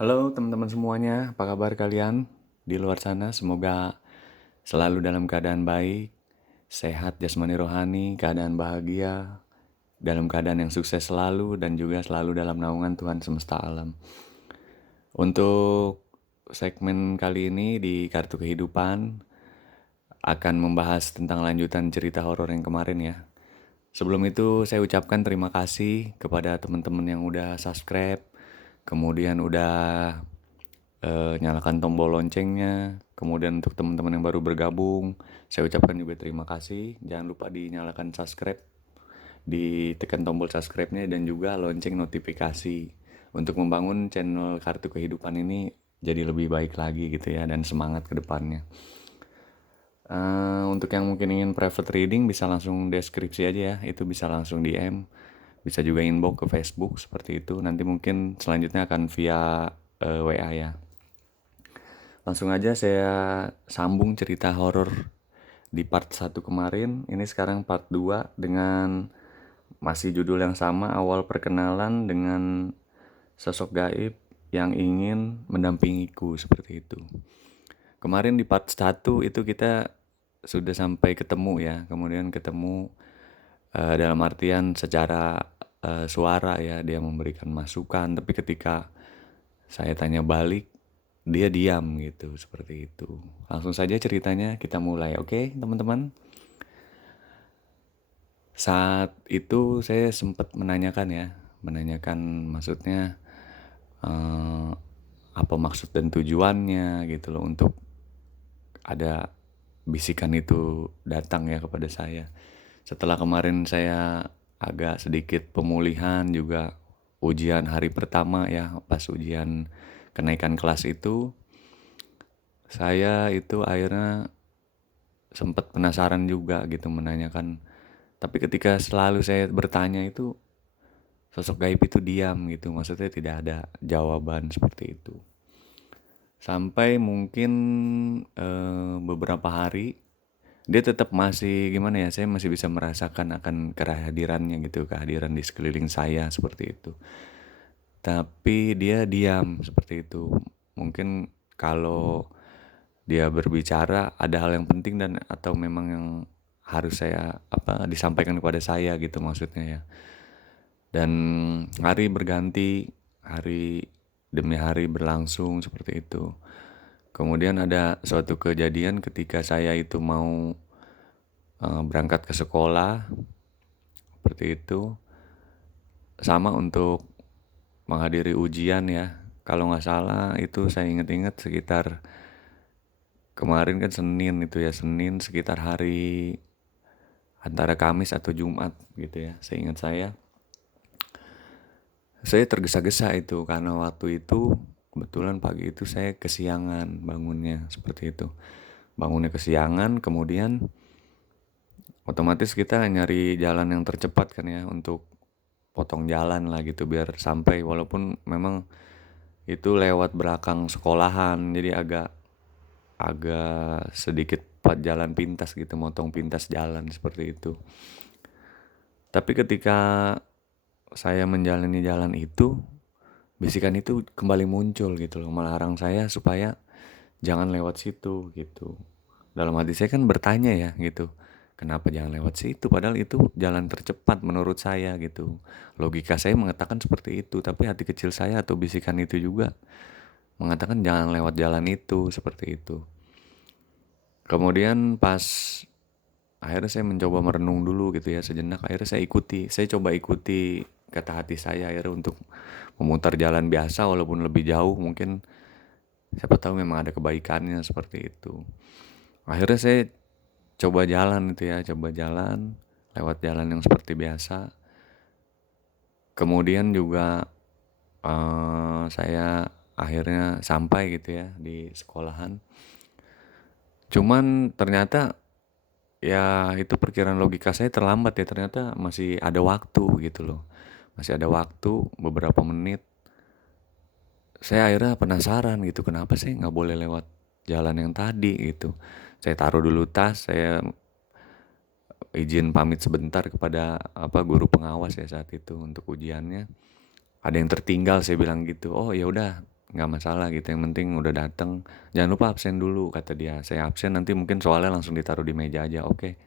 Halo teman-teman semuanya, apa kabar kalian di luar sana? Semoga selalu dalam keadaan baik, sehat jasmani rohani, keadaan bahagia, dalam keadaan yang sukses selalu dan juga selalu dalam naungan Tuhan semesta alam. Untuk segmen kali ini di Kartu Kehidupan akan membahas tentang lanjutan cerita horor yang kemarin ya. Sebelum itu saya ucapkan terima kasih kepada teman-teman yang udah subscribe, kemudian udah nyalakan tombol loncengnya. Kemudian untuk teman-teman yang baru bergabung, saya ucapkan juga terima kasih. Jangan lupa dinyalakan subscribe, ditekan tombol subscribe-nya dan juga lonceng notifikasi untuk membangun channel Kartu Kehidupan ini jadi lebih baik lagi gitu ya dan semangat ke depannya. Untuk yang mungkin ingin private reading bisa langsung deskripsi aja ya, itu bisa langsung DM, bisa juga inbox ke Facebook seperti itu. Nanti mungkin selanjutnya akan via WA ya. Langsung aja saya sambung cerita horor di part 1 kemarin. Ini sekarang part 2 dengan masih judul yang sama, awal perkenalan dengan sosok gaib yang ingin mendampingiku seperti itu. Kemarin di part 1 itu kita sudah sampai ketemu ya. Kemudian ketemu dalam artian secara suara ya, dia memberikan masukan, tapi ketika saya tanya balik, dia diam gitu, seperti itu. Langsung saja ceritanya kita mulai, oke teman-teman? Saat itu saya sempat menanyakan ya, menanyakan maksudnya eh, apa maksud dan tujuannya gitu loh untuk ada bisikan itu datang ya kepada saya. Setelah kemarin saya agak sedikit pemulihan juga ujian hari pertama ya, pas ujian kenaikan kelas itu, saya itu akhirnya sempat penasaran juga gitu menanyakan. Tapi ketika selalu saya bertanya itu sosok gaib itu diam gitu, maksudnya tidak ada jawaban seperti itu. Sampai mungkin beberapa hari dia tetap masih gimana ya, saya masih bisa merasakan akan kehadirannya gitu, kehadiran di sekeliling saya seperti itu. Tapi dia diam seperti itu. Mungkin kalau dia berbicara ada hal yang penting dan atau memang yang harus saya disampaikan kepada saya gitu maksudnya ya. Dan hari berganti, hari demi hari berlangsung seperti itu. Kemudian ada suatu kejadian ketika saya itu mau berangkat ke sekolah seperti itu, sama untuk menghadiri ujian ya. Kalau nggak salah itu saya ingat-ingat sekitar kemarin kan Senin itu ya, Senin sekitar hari antara Kamis atau Jumat gitu ya, seingat saya tergesa-gesa itu karena waktu itu kebetulan pagi itu saya kesiangan bangunnya seperti itu. Bangunnya kesiangan, kemudian otomatis kita nyari jalan yang tercepat kan ya untuk potong jalan lah gitu biar sampai, walaupun memang itu lewat belakang sekolahan jadi agak agak sedikit jalan pintas gitu, motong pintas jalan seperti itu. Tapi ketika saya menjalani jalan itu, bisikan itu kembali muncul gitu loh, melarang saya supaya jangan lewat situ gitu. Dalam hati saya kan bertanya ya gitu, kenapa jangan lewat situ padahal itu jalan tercepat menurut saya gitu. Logika saya mengatakan seperti itu, tapi hati kecil saya atau bisikan itu juga mengatakan jangan lewat jalan itu, seperti itu. Kemudian pas akhirnya saya mencoba merenung dulu gitu ya sejenak, akhirnya saya coba ikuti kata hati saya akhirnya untuk memutar jalan biasa walaupun lebih jauh, mungkin siapa tahu memang ada kebaikannya seperti itu. Akhirnya saya coba jalan itu ya, coba jalan lewat jalan yang seperti biasa. Kemudian juga saya akhirnya sampai gitu ya di sekolahan. Cuman ternyata ya itu perkiraan logika saya terlambat ya, ternyata masih ada waktu gitu loh. Masih ada waktu beberapa menit. Saya akhirnya penasaran gitu, kenapa sih nggak boleh lewat jalan yang tadi gitu. Saya taruh dulu tas, saya izin pamit sebentar kepada guru pengawas ya saat itu untuk ujiannya. Ada yang tertinggal saya bilang gitu. Oh ya udah, nggak masalah gitu, yang penting udah dateng, jangan lupa absen dulu kata dia. Saya absen nanti mungkin soalnya langsung ditaruh di meja aja, oke.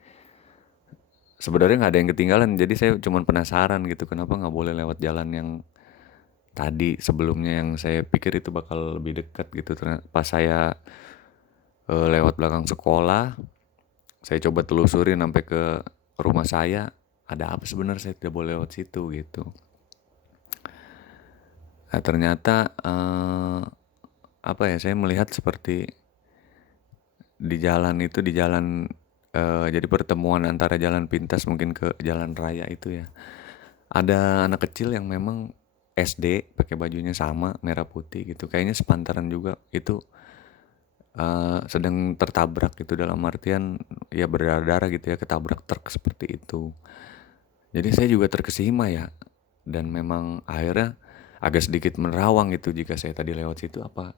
Sebenarnya nggak ada yang ketinggalan, jadi saya cuman penasaran gitu kenapa nggak boleh lewat jalan yang tadi sebelumnya yang saya pikir itu bakal lebih dekat gitu. Ternyata pas saya lewat belakang sekolah, saya coba telusurin sampai ke rumah saya, ada apa sebenarnya saya tidak boleh lewat situ gitu. Nah, ternyata apa ya, saya melihat seperti di jalan itu, di jalan jadi pertemuan antara jalan pintas mungkin ke jalan raya itu ya. Ada anak kecil yang memang SD pakai bajunya sama merah putih gitu. Kayaknya sepantaran juga itu sedang tertabrak gitu, dalam artian ya berdarah-darah gitu ya, ketabrak truk seperti itu. Jadi saya juga terkesima ya, dan memang akhirnya agak sedikit menerawang gitu, jika saya tadi lewat situ apa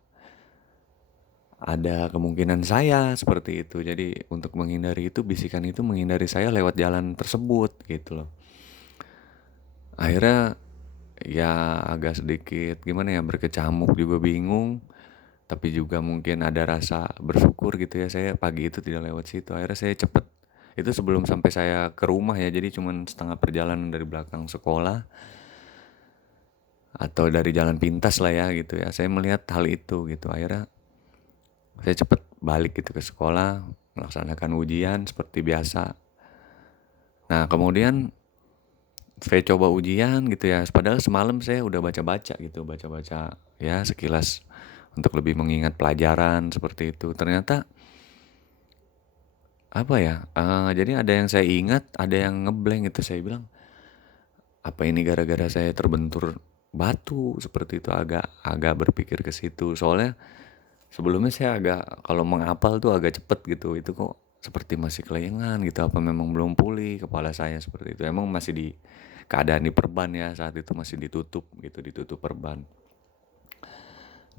ada kemungkinan saya seperti itu. Jadi untuk menghindari itu, bisikan itu menghindari saya lewat jalan tersebut gitu loh. Akhirnya ya agak sedikit gimana ya, berkecamuk juga, bingung, tapi juga mungkin ada rasa bersyukur gitu ya, saya pagi itu tidak lewat situ. Akhirnya saya cepet, itu sebelum sampai saya ke rumah ya, jadi cuman setengah perjalanan dari belakang sekolah atau dari jalan pintas lah ya gitu ya, saya melihat hal itu gitu. Akhirnya saya cepet balik gitu ke sekolah, melaksanakan ujian seperti biasa. Nah kemudian saya coba ujian gitu ya, padahal semalam saya udah baca-baca gitu, baca-baca ya sekilas untuk lebih mengingat pelajaran seperti itu. Ternyata apa ya, jadi ada yang saya ingat, ada yang ngeblank gitu. Saya bilang, apa ini gara-gara saya terbentur batu seperti itu, agak agak berpikir ke situ. Soalnya sebelumnya saya agak, kalau menghafal tuh agak cepet gitu. Itu kok seperti masih kelayangan gitu, apa memang belum pulih kepala saya seperti itu. Emang masih di keadaan di perban ya, saat itu masih ditutup gitu, ditutup perban.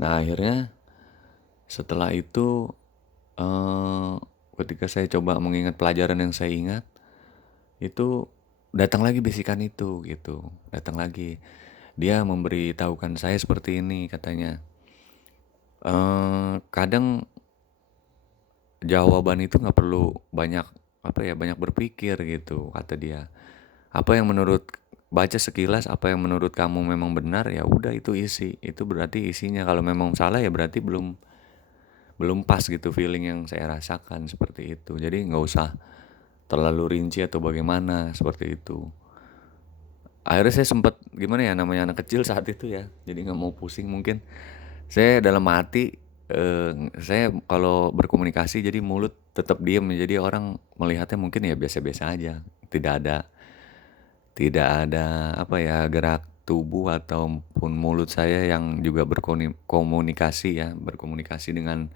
Nah akhirnya setelah itu eh, ketika saya coba mengingat pelajaran yang saya ingat, itu datang lagi bisikan itu gitu, datang lagi. Dia memberitahukan saya seperti ini katanya, kadang jawaban itu nggak perlu banyak apa ya, banyak berpikir gitu kata dia. Apa yang menurut, baca sekilas apa yang menurut kamu memang benar, ya udah itu isi, itu berarti isinya. Kalau memang salah ya berarti belum belum pas gitu feeling yang saya rasakan seperti itu. Jadi nggak usah terlalu rinci atau bagaimana seperti itu. Akhirnya saya sempat gimana ya, namanya anak kecil saat itu ya, jadi nggak mau pusing mungkin. Saya dalam hati, saya kalau berkomunikasi jadi mulut tetap diem, jadi orang melihatnya mungkin ya biasa-biasa aja, tidak ada apa ya, gerak tubuh ataupun mulut saya yang juga berkomunikasi ya, berkomunikasi dengan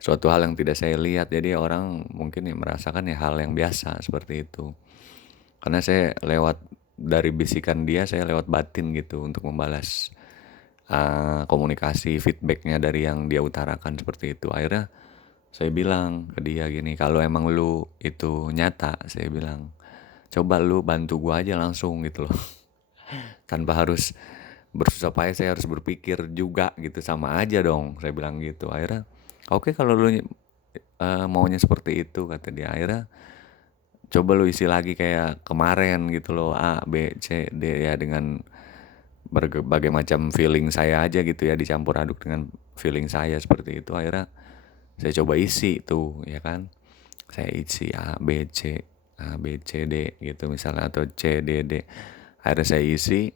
suatu hal yang tidak saya lihat. Jadi orang mungkin ya merasakan ya hal yang biasa seperti itu. Karena saya lewat, dari bisikan dia saya lewat batin gitu untuk membalas komunikasi feedbacknya dari yang dia utarakan seperti itu. Akhirnya saya bilang ke dia gini, kalau emang lu itu nyata, saya bilang, coba lu bantu gua aja langsung gitu loh. Tanpa harus bersusah payah saya harus berpikir juga gitu, sama aja dong, saya bilang gitu. Akhirnya oke, kalau lu maunya seperti itu kata dia. Akhirnya coba lu isi lagi kayak kemarin gitu loh, A B C D ya, dengan berbagai macam feeling saya aja gitu ya, dicampur aduk dengan feeling saya seperti itu. Akhirnya saya coba isi tuh ya kan, saya isi A B C D gitu misalnya, atau C D D. Akhirnya saya isi.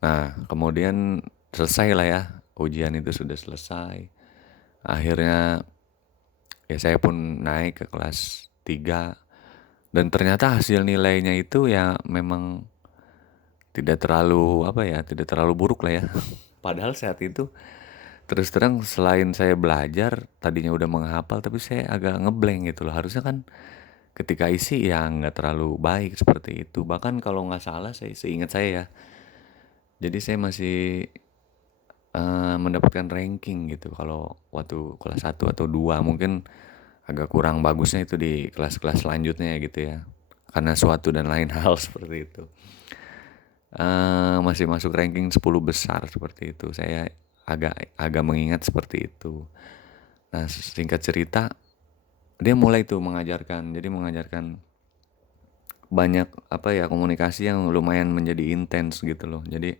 Nah kemudian selesai lah ya, ujian itu sudah selesai. Akhirnya ya saya pun naik ke kelas 3, dan ternyata hasil nilainya itu ya memang tidak terlalu apa ya, tidak terlalu buruk lah ya. Padahal saat itu terus terang, selain saya belajar tadinya udah menghafal, tapi saya agak ngeblank gitu loh. Harusnya kan ketika isi ya nggak terlalu baik seperti itu. Bahkan kalau nggak salah, saya seingat saya ya, jadi saya masih mendapatkan ranking gitu kalau waktu kelas 1 atau 2. Mungkin agak kurang bagusnya itu di kelas-kelas selanjutnya gitu ya, karena suatu dan lain hal seperti itu. Masih masuk ranking 10 besar seperti itu. Saya agak agak mengingat seperti itu. Nah, singkat cerita, dia mulai tuh mengajarkan banyak, apa ya, komunikasi yang lumayan menjadi intens gitu loh. Jadi,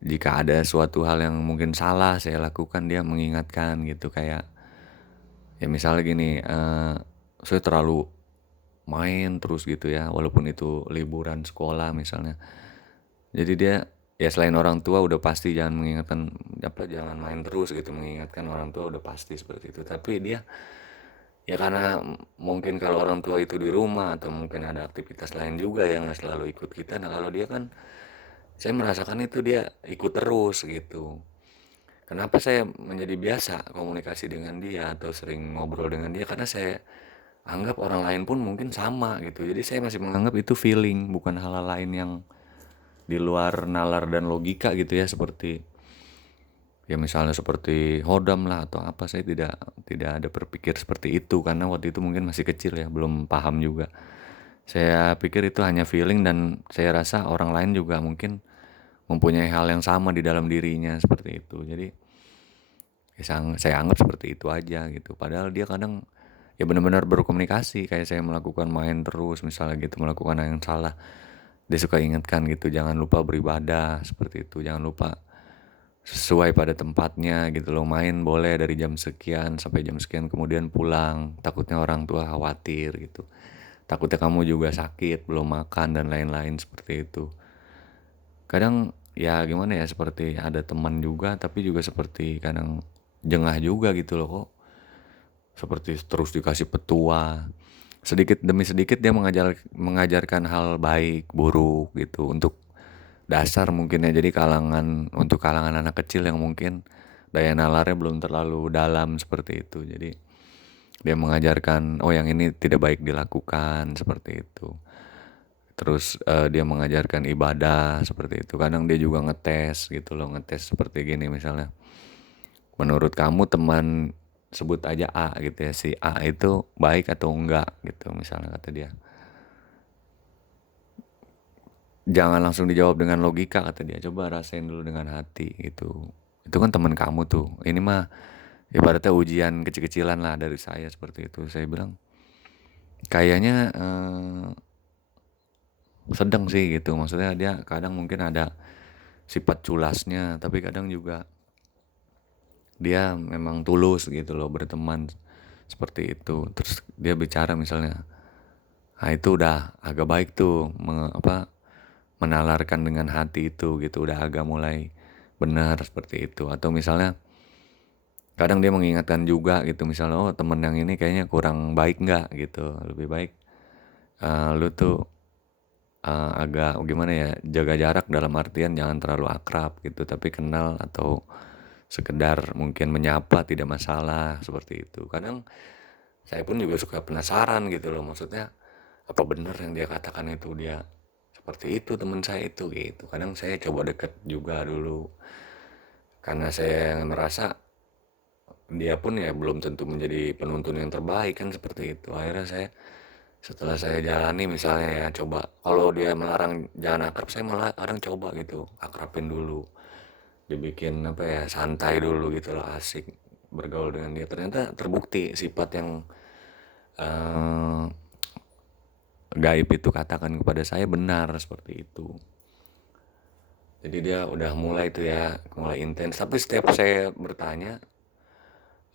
jika ada suatu hal yang mungkin salah saya lakukan, dia mengingatkan gitu. Kayak, ya misalnya gini, saya terlalu main terus gitu ya, walaupun itu liburan sekolah misalnya. Jadi dia, ya selain orang tua udah pasti jangan mengingatkan, apa, jangan main terus gitu, mengingatkan orang tua udah pasti seperti itu. Tapi dia, ya karena mungkin kalau orang tua itu di rumah atau mungkin ada aktivitas lain juga yang nggak selalu ikut kita. Nah kalau dia kan, saya merasakan itu dia ikut terus gitu. Kenapa saya menjadi biasa komunikasi dengan dia atau sering ngobrol dengan dia, karena saya anggap orang lain pun mungkin sama gitu. Jadi saya masih menganggap itu feeling, bukan hal-hal lain yang di luar nalar dan logika gitu ya, seperti ya misalnya seperti hodam lah atau apa. Saya tidak ada berpikir seperti itu karena waktu itu mungkin masih kecil ya, belum paham juga. Saya pikir itu hanya feeling dan saya rasa orang lain juga mungkin mempunyai hal yang sama di dalam dirinya seperti itu. Jadi ya saya anggap seperti itu aja gitu. Padahal dia kadang ya benar-benar berkomunikasi, kayak saya melakukan main terus misalnya gitu, melakukan hal yang salah. Dia suka ingatkan gitu, jangan lupa beribadah seperti itu, jangan lupa sesuai pada tempatnya gitu loh, main boleh dari jam sekian sampai jam sekian kemudian pulang, takutnya orang tua khawatir gitu, takutnya kamu juga sakit belum makan dan lain-lain seperti itu. Kadang ya gimana ya, seperti ada teman juga tapi juga seperti kadang jengah juga gitu loh, kok seperti terus dikasih petua. Sedikit demi sedikit dia mengajarkan hal baik, buruk gitu untuk dasar mungkin ya. Jadi untuk kalangan anak kecil yang mungkin daya nalarnya belum terlalu dalam seperti itu. Jadi dia mengajarkan, oh yang ini tidak baik dilakukan seperti itu. Terus dia mengajarkan ibadah seperti itu. Kadang dia juga ngetes gitu loh, ngetes seperti gini misalnya. Menurut kamu teman, sebut aja A gitu ya, si A itu baik atau enggak gitu misalnya, kata dia. Jangan langsung dijawab dengan logika, kata dia. Coba rasain dulu dengan hati gitu. Itu kan teman kamu tuh. Ini mah ibaratnya ujian kecil-kecilan lah dari saya seperti itu. Saya bilang kayaknya sedang sih gitu. Maksudnya dia kadang mungkin ada sifat culasnya, tapi kadang juga dia memang tulus gitu loh berteman seperti itu. Terus dia bicara misalnya, nah itu udah agak baik tuh, menalarkan dengan hati itu gitu, udah agak mulai benar seperti itu. Atau misalnya kadang dia mengingatkan juga gitu, misalnya oh temen yang ini kayaknya kurang baik nggak gitu, lebih baik lu tuh agak gimana ya, jaga jarak dalam artian jangan terlalu akrab gitu, tapi kenal atau sekedar mungkin menyapa tidak masalah seperti itu. Kadang saya pun juga suka penasaran gitu loh, maksudnya apa benar yang dia katakan itu, dia seperti itu teman saya itu gitu. Kadang saya coba deket juga dulu karena saya merasa dia pun ya belum tentu menjadi penuntun yang terbaik kan seperti itu. Akhirnya setelah saya jalani misalnya ya, coba kalau dia melarang jangan akrab, saya malah kadang coba gitu akrabin dulu, dibikin apa ya, santai dulu gitu loh, asik bergaul dengan dia. Ternyata terbukti sifat yang eh, gaib itu katakan kepada saya benar seperti itu. Jadi dia udah mulai tuh ya, mulai intens. Tapi setiap saya bertanya,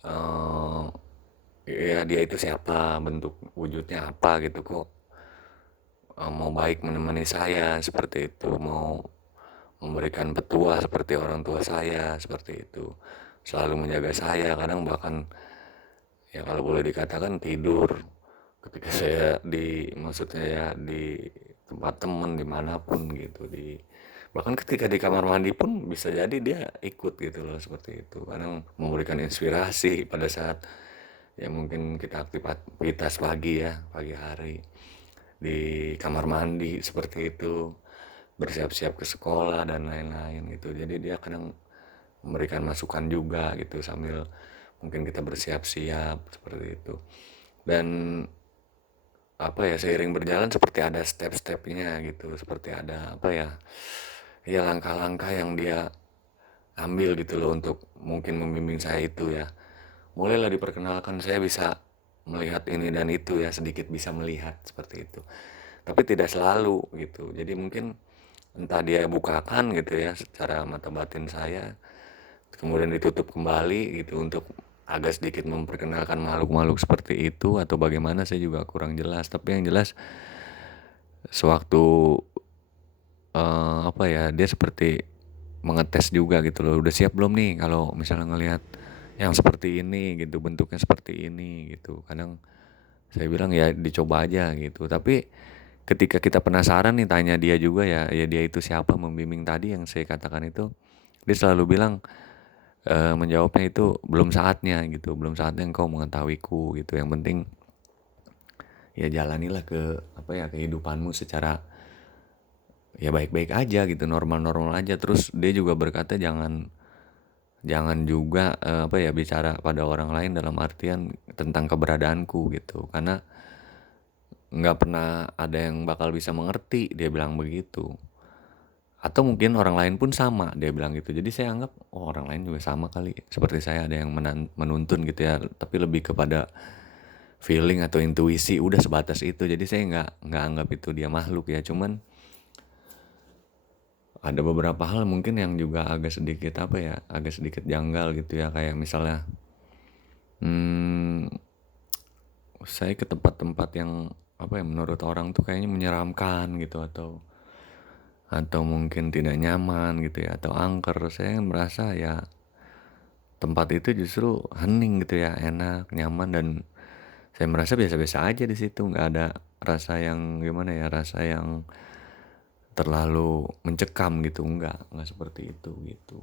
eh ya dia itu siapa, bentuk wujudnya apa gitu, kok mau baik menemani saya seperti itu, mau memberikan petua seperti orang tua saya seperti itu, selalu menjaga saya. Kadang bahkan ya kalau boleh dikatakan tidur ketika saya maksudnya ya di tempat temen dimanapun gitu, bahkan ketika di kamar mandi pun bisa jadi dia ikut gitu loh seperti itu. Kadang memberikan inspirasi pada saat ya mungkin kita aktivitas pagi ya, pagi hari di kamar mandi seperti itu, bersiap-siap ke sekolah dan lain-lain gitu. Jadi dia kadang memberikan masukan juga gitu sambil mungkin kita bersiap-siap seperti itu. Dan apa ya, seiring berjalan seperti ada step-stepnya gitu, seperti ada apa ya, ya langkah-langkah yang dia ambil gitu loh untuk mungkin membimbing saya itu ya. Mulailah diperkenalkan saya bisa melihat ini dan itu ya, sedikit bisa melihat seperti itu. Tapi tidak selalu gitu. Jadi mungkin entah dia bukakan gitu ya secara mata batin saya, kemudian ditutup kembali gitu untuk agak sedikit memperkenalkan makhluk-makhluk seperti itu atau bagaimana saya juga kurang jelas. Tapi yang jelas sewaktu apa ya, dia seperti mengetes juga gitu loh, udah siap belum nih kalau misalnya ngelihat yang seperti ini gitu, bentuknya seperti ini gitu. Kadang saya bilang ya dicoba aja gitu. Tapi ketika kita penasaran nih tanya dia juga ya, ya dia itu siapa membimbing tadi yang saya katakan itu, dia selalu bilang menjawabnya itu belum saatnya gitu, belum saatnya engkau mengetahuiku gitu. Yang penting ya jalanilah ke apa ya kehidupanmu secara ya baik-baik aja gitu, normal-normal aja. Terus dia juga berkata jangan jangan juga apa ya bicara pada orang lain dalam artian tentang keberadaanku gitu. Karena nggak pernah ada yang bakal bisa mengerti, dia bilang begitu. Atau mungkin orang lain pun sama, dia bilang gitu. Jadi saya anggap, oh orang lain juga sama kali. Seperti saya ada yang menuntun gitu ya, tapi lebih kepada feeling atau intuisi, udah sebatas itu. Jadi saya nggak anggap itu dia makhluk ya. Cuman ada beberapa hal mungkin yang juga agak sedikit apa ya, agak sedikit janggal gitu ya. Kayak misalnya, hmm, saya ke tempat-tempat yang apa ya menurut orang tuh kayaknya menyeramkan gitu atau mungkin tidak nyaman gitu ya atau angker. Saya merasa ya tempat itu justru hening gitu ya, enak, nyaman dan saya merasa biasa-biasa aja di situ, nggak ada rasa yang gimana ya, rasa yang terlalu mencekam gitu, nggak seperti itu gitu.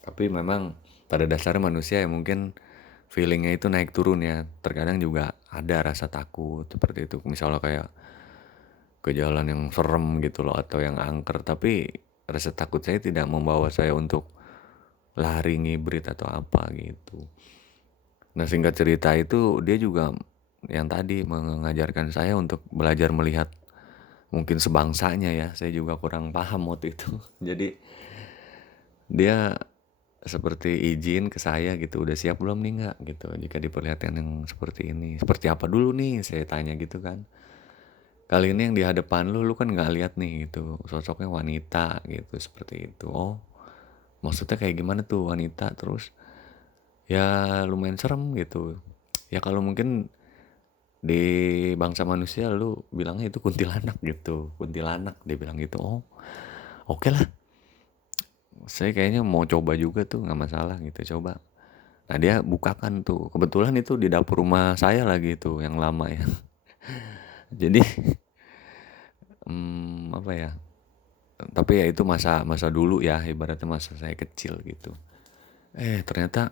Tapi memang pada dasarnya manusia ya mungkin feelingnya itu naik turun ya, terkadang juga ada rasa takut seperti itu, misalnya kayak ke jalan yang serem gitu loh atau yang angker, tapi rasa takut saya tidak membawa saya untuk lari ngibrit atau apa gitu. Nah singkat cerita itu dia juga yang tadi mengajarkan saya untuk belajar melihat mungkin sebangsanya ya, saya juga kurang paham waktu itu. Jadi dia seperti izin ke saya gitu, udah siap belum nih nggak gitu, jika diperlihatkan yang seperti ini, seperti apa dulu nih saya tanya gitu kan. Kali ini yang di hadapan lu kan nggak lihat nih gitu, sosoknya wanita gitu, seperti itu. Oh, maksudnya kayak gimana tuh wanita? Terus ya lumayan serem gitu. Ya kalau mungkin di bangsa manusia lu bilangnya itu kuntilanak gitu, kuntilanak dia bilang gitu. Oh, oke lah. Saya kayaknya mau coba juga tuh nggak masalah gitu coba. Nah dia bukakan tuh, kebetulan itu di dapur rumah saya lagi tuh yang lama ya. Jadi apa ya? Tapi ya itu masa masa dulu ya, ibaratnya masa saya kecil gitu. Ternyata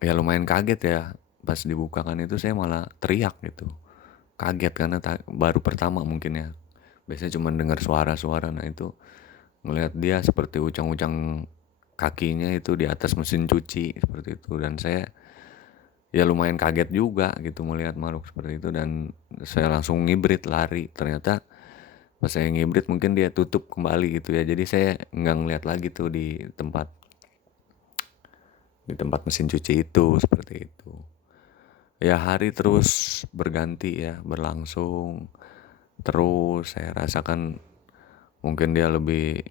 ya lumayan kaget ya, pas dibukakan itu saya malah teriak gitu. Kaget karena baru pertama mungkin ya. Biasanya cuma dengar suara-suara, nah itu ngelihat dia seperti ucang-ucang kakinya itu di atas mesin cuci seperti itu, dan saya ya lumayan kaget juga gitu melihat makhluk seperti itu, dan saya langsung ngibrit lari. Ternyata pas saya ngibrit mungkin dia tutup kembali gitu ya, jadi saya nggak ngeliat lagi tuh di tempat mesin cuci itu seperti itu. Ya hari terus berganti ya, berlangsung terus. Saya rasakan mungkin dia lebih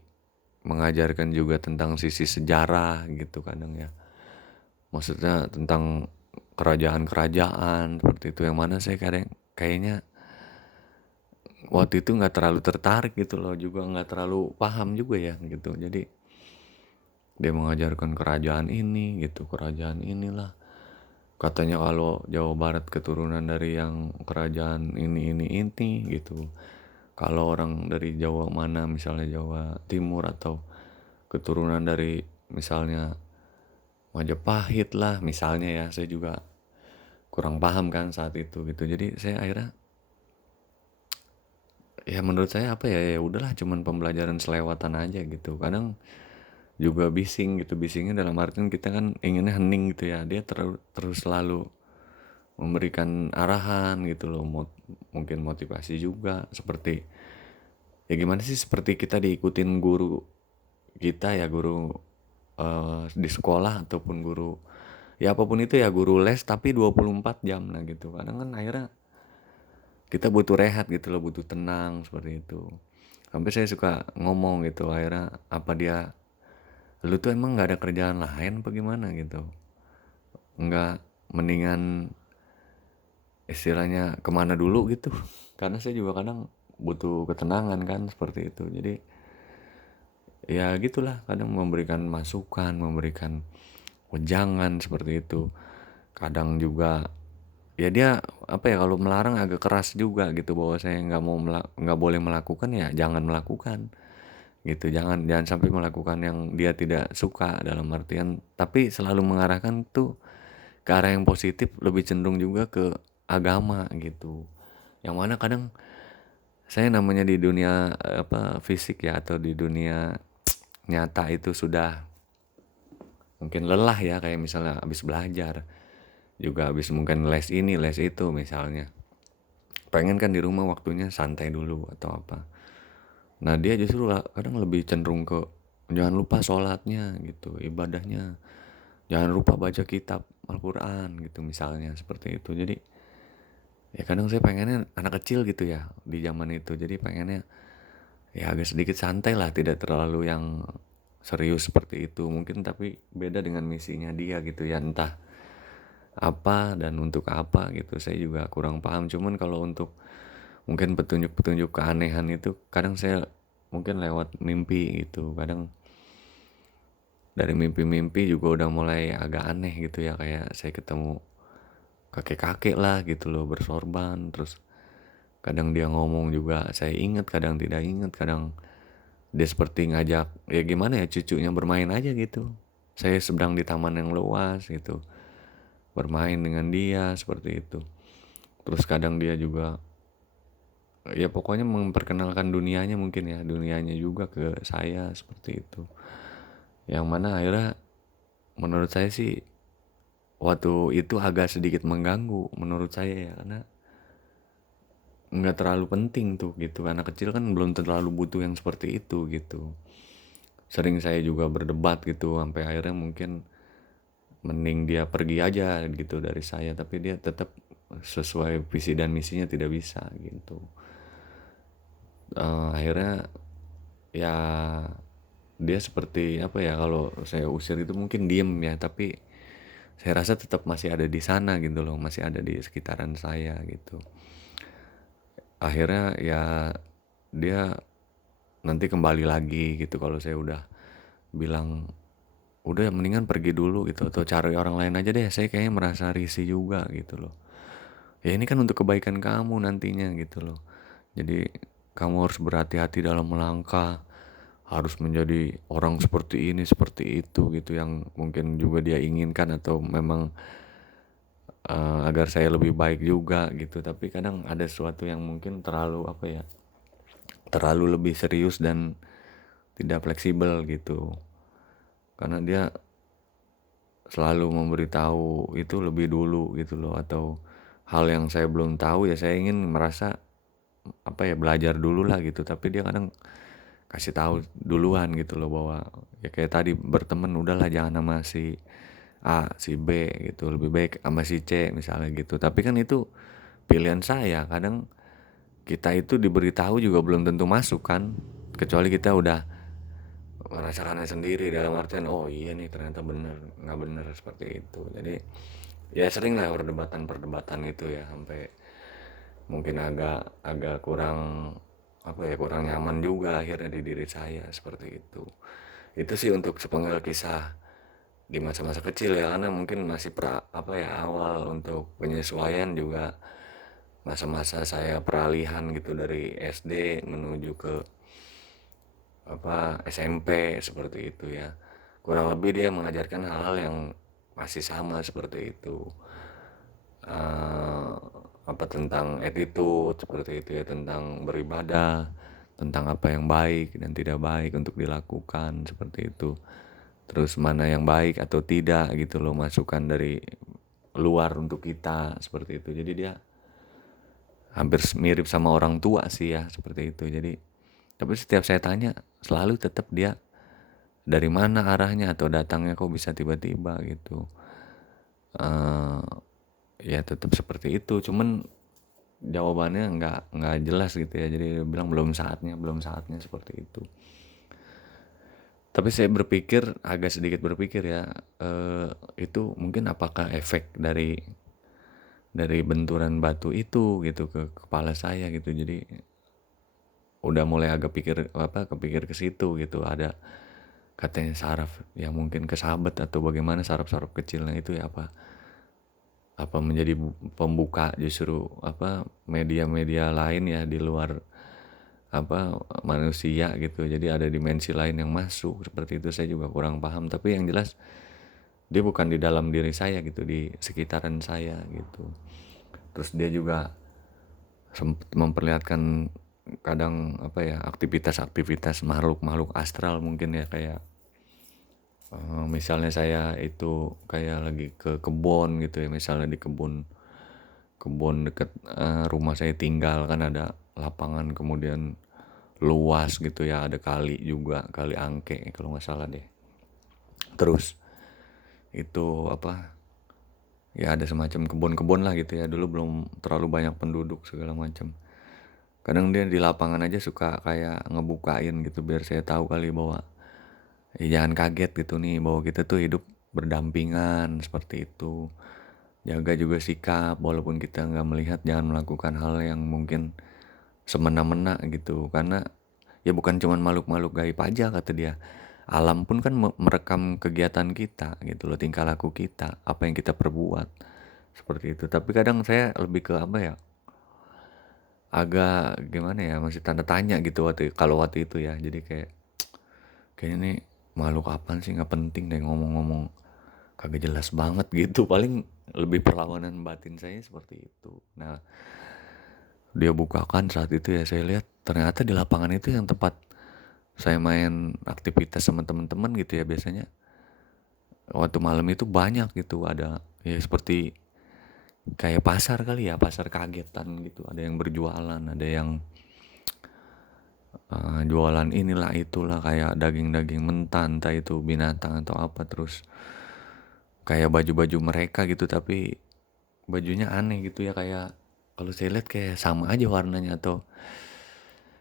mengajarkan juga tentang sisi sejarah gitu kadang ya. Maksudnya tentang kerajaan-kerajaan seperti itu, yang mana saya kadang kayaknya waktu itu nggak terlalu tertarik gitu loh, juga nggak terlalu paham juga ya gitu. Jadi dia mengajarkan kerajaan ini gitu, kerajaan inilah. Katanya kalau Jawa Barat keturunan dari yang kerajaan ini gitu. Kalau orang dari Jawa mana, misalnya Jawa Timur atau keturunan dari misalnya Majapahit lah misalnya ya, saya juga kurang paham kan saat itu gitu. Jadi saya akhirnya ya menurut saya apa ya, ya udahlah cuman pembelajaran selewatan aja gitu. Kadang juga bising gitu, bisingnya dalam artian kita kan inginnya hening gitu ya, dia terus selalu memberikan arahan gitu loh, mungkin motivasi juga seperti ya gimana sih, seperti kita diikutin guru kita ya, guru di sekolah ataupun guru ya apapun itu ya, guru les tapi 24 jam. Nah gitu, kadang kan akhirnya kita butuh rehat gitu loh, butuh tenang seperti itu. Sampai saya suka ngomong gitu, akhirnya apa dia, lu tuh emang nggak ada kerjaan lain apa gimana gitu, nggak mendingan istilahnya kemana dulu gitu. Karena saya juga kadang butuh ketenangan kan seperti itu. Jadi ya gitulah, kadang memberikan masukan, memberikan wejangan seperti itu. Kadang juga ya dia apa ya, kalau melarang agak keras juga gitu, bahwa saya nggak boleh melakukan ya jangan melakukan gitu, jangan jangan sampai melakukan yang dia tidak suka, dalam artian tapi selalu mengarahkan tuh ke arah yang positif, lebih cenderung juga ke agama gitu. Yang mana kadang saya namanya di dunia apa fisik ya, atau di dunia nyata itu sudah mungkin lelah ya, kayak misalnya habis belajar, juga habis mungkin les ini les itu misalnya. Pengen kan di rumah waktunya santai dulu atau apa. Nah dia justru kadang lebih cenderung ke jangan lupa sholatnya gitu, ibadahnya. Jangan lupa baca kitab Al-Quran gitu misalnya, seperti itu. Jadi ya kadang saya pengennya anak kecil gitu ya di zaman itu. Jadi pengennya ya agak sedikit santai lah, tidak terlalu yang serius seperti itu. Mungkin tapi beda dengan misinya dia gitu ya, entah apa dan untuk apa gitu. Saya juga kurang paham. Cuman kalau untuk mungkin petunjuk-petunjuk keanehan itu kadang saya mungkin lewat mimpi gitu. Kadang dari mimpi-mimpi juga udah mulai agak aneh gitu ya, kayak saya ketemu kakek-kakek lah gitu loh bersorban. Terus kadang dia ngomong juga saya ingat, kadang tidak ingat. Kadang dia seperti ngajak ya gimana ya, cucunya bermain aja gitu. Saya sedang di taman yang luas gitu, bermain dengan dia seperti itu. Terus kadang dia juga ya pokoknya memperkenalkan dunianya, mungkin ya dunianya juga ke saya seperti itu. Yang mana akhirnya menurut saya sih waktu itu agak sedikit mengganggu menurut saya ya, karena nggak terlalu penting tuh gitu. Anak kecil kan belum terlalu butuh yang seperti itu gitu. Sering saya juga berdebat gitu, sampai akhirnya mungkin mending dia pergi aja gitu dari saya, tapi dia tetap sesuai visi dan misinya tidak bisa gitu. Akhirnya ya dia seperti apa ya, kalau saya usir itu mungkin diem ya, tapi saya rasa tetap masih ada di sana gitu loh, masih ada di sekitaran saya gitu. Akhirnya ya dia nanti kembali lagi gitu kalau saya udah bilang udah mendingan pergi dulu gitu, atau cari orang lain aja deh, saya kayaknya merasa risih juga gitu loh. Ya ini kan untuk kebaikan kamu nantinya gitu loh. Jadi kamu harus berhati-hati dalam melangkah, harus menjadi orang seperti ini seperti itu gitu, yang mungkin juga dia inginkan atau memang agar saya lebih baik juga gitu. Tapi kadang ada sesuatu yang mungkin terlalu apa ya, terlalu lebih serius dan tidak fleksibel gitu. Karena dia selalu memberitahu itu lebih dulu gitu loh, atau hal yang saya belum tahu ya saya ingin merasa apa ya, belajar dulu lah gitu. Tapi dia kadang kasih tahu duluan gitu loh, bahwa ya kayak tadi berteman udahlah jangan sama si A si B gitu, lebih baik sama si C misalnya gitu. Tapi kan itu pilihan saya. Kadang kita itu diberitahu juga belum tentu masuk kan, kecuali kita udah merasakannya sendiri, dalam artian oh iya nih ternyata bener nggak bener seperti itu. Jadi ya sering lah perdebatan-perdebatan itu ya, sampai mungkin agak agak kurang apa ya, kurang nyaman juga akhirnya di diri saya seperti itu. Itu sih untuk sepenggal kisah di masa-masa kecil ya, karena mungkin masih apa ya, awal untuk penyesuaian juga, masa-masa saya peralihan gitu dari SD menuju ke apa SMP seperti itu ya. Kurang lebih dia mengajarkan hal-hal yang masih sama seperti itu. eh Apa tentang attitude seperti itu ya, tentang beribadah, tentang apa yang baik dan tidak baik untuk dilakukan seperti itu. Terus mana yang baik atau tidak gitu loh, masukan dari luar untuk kita seperti itu. Jadi dia hampir mirip sama orang tua sih ya seperti itu. Jadi tapi setiap saya tanya selalu tetap dia dari mana arahnya atau datangnya kok bisa tiba-tiba gitu. Eh, Ya tetap seperti itu, cuman jawabannya nggak jelas gitu ya. Jadi dia bilang belum saatnya seperti itu. Tapi saya agak sedikit berpikir ya, itu mungkin apakah efek dari benturan batu itu gitu ke kepala saya gitu. Jadi udah mulai agak kepikir ke situ gitu. Ada katanya saraf yang mungkin kesabet atau bagaimana, saraf-saraf kecilnya itu ya, apa menjadi pembuka justru media-media lain ya di luar manusia gitu. Jadi ada dimensi lain yang masuk seperti itu. Saya juga kurang paham, tapi yang jelas dia bukan di dalam diri saya gitu, di sekitaran saya gitu. Terus dia juga sempat memperlihatkan kadang aktivitas makhluk-makhluk astral mungkin ya, kayak misalnya saya itu kayak lagi ke kebun gitu ya, misalnya di kebun kebun dekat rumah saya tinggal kan ada lapangan, kemudian luas gitu ya, ada kali juga, kali Angke kalau nggak salah deh. Terus itu ya ada semacam kebun-kebun lah gitu ya, dulu belum terlalu banyak penduduk segala macam. Kadang dia di lapangan aja suka kayak ngebukain gitu biar saya tahu kali bahwa jangan kaget gitu nih, bahwa kita tuh hidup berdampingan seperti itu. Jaga juga sikap, walaupun kita nggak melihat, jangan melakukan hal yang mungkin semena-mena gitu. Karena ya bukan cuman makhluk-makhluk gaib aja kata dia. Alam pun kan merekam kegiatan kita gitu loh, tingkah laku kita, apa yang kita perbuat. Seperti itu. Tapi kadang saya lebih ke agak gimana ya, masih tanda tanya gitu waktu itu ya. Jadi kayaknya nih makhluk apaan sih, nggak penting deh ngomong-ngomong, kagak jelas banget gitu. Paling lebih perlawanan batin saya seperti itu. Nah, dia bukakan saat itu ya, saya lihat ternyata di lapangan itu yang tempat saya main aktivitas sama teman-teman gitu ya, biasanya waktu malam itu banyak gitu, ada ya seperti kayak pasar kali ya, pasar kagetan gitu. Ada yang berjualan, ada yang jualan inilah itulah, kayak daging-daging mentah, entah itu binatang atau apa. Terus kayak baju-baju mereka gitu, tapi bajunya aneh gitu ya, kayak kalau saya lihat kayak sama aja warnanya, atau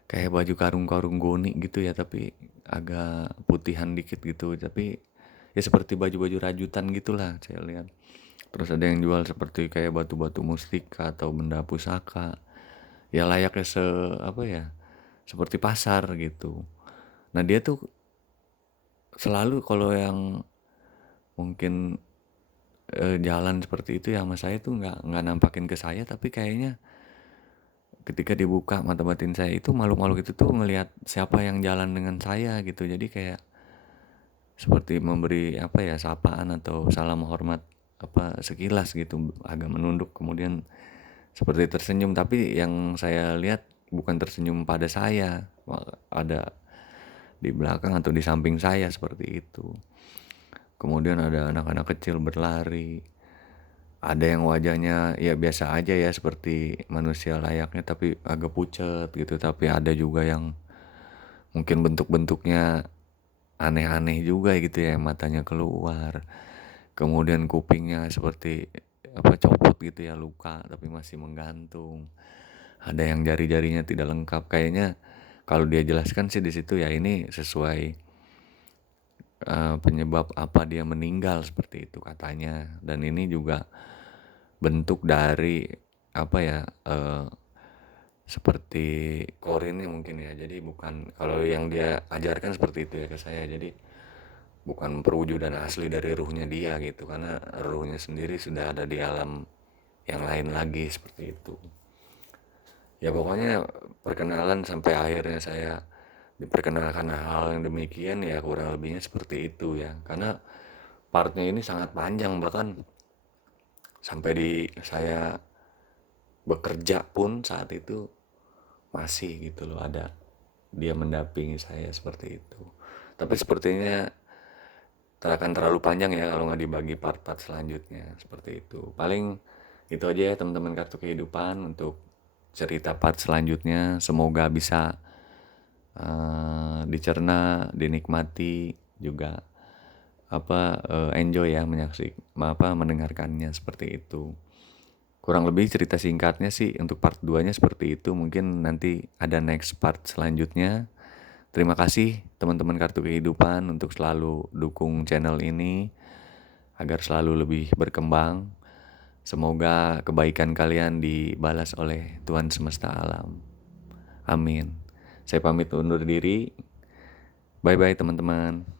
kayak baju karung-karung goni gitu ya, tapi agak putihan dikit gitu. Tapi ya seperti baju-baju rajutan gitulah saya lihat. Terus ada yang jual seperti kayak batu-batu mustika atau benda pusaka. Ya layaknya seperti pasar gitu. Nah dia tuh selalu kalau yang mungkin jalan seperti itu ya sama saya tuh nggak nampakin ke saya, tapi kayaknya ketika dibuka mata batin saya itu, makhluk-makhluk itu tuh ngelihat siapa yang jalan dengan saya gitu. Jadi kayak seperti memberi sapaan atau salam hormat sekilas gitu, agak menunduk kemudian seperti tersenyum. Tapi yang saya lihat bukan tersenyum pada saya, ada di belakang atau di samping saya seperti itu. Kemudian ada anak-anak kecil berlari, ada yang wajahnya ya biasa aja ya seperti manusia layaknya, tapi agak pucat gitu. Tapi ada juga yang mungkin bentuk-bentuknya aneh-aneh juga gitu ya, matanya keluar, kemudian kupingnya seperti copot gitu ya, luka tapi masih menggantung. Ada yang jari-jarinya tidak lengkap. Kayaknya kalau dia jelaskan sih di situ ya, ini sesuai penyebab apa dia meninggal seperti itu katanya. Dan ini juga bentuk dari seperti korinnya mungkin ya. Jadi bukan, kalau yang dia ajarkan seperti itu ya ke saya, jadi bukan perwujudan asli dari ruhnya dia gitu, karena ruhnya sendiri sudah ada di alam yang lain lagi seperti itu. Ya pokoknya perkenalan sampai akhirnya saya diperkenalkan hal yang demikian ya, kurang lebihnya seperti itu ya. Karena partnya ini sangat panjang, bahkan sampai di saya bekerja pun saat itu masih gitu loh, ada dia mendampingi saya seperti itu. Tapi sepertinya akan terlalu panjang ya kalau nggak dibagi part-part selanjutnya seperti itu. Paling itu aja ya teman-teman kartu kehidupan untuk cerita part selanjutnya. Semoga bisa dicerna, dinikmati, juga enjoy ya mendengarkannya seperti itu. Kurang lebih cerita singkatnya sih untuk part 2-nya seperti itu. Mungkin nanti ada next part selanjutnya. Terima kasih teman-teman Kartu Kehidupan untuk selalu dukung channel ini agar selalu lebih berkembang. Semoga kebaikan kalian dibalas oleh Tuhan semesta alam. Amin. Saya pamit undur diri. Bye-bye teman-teman.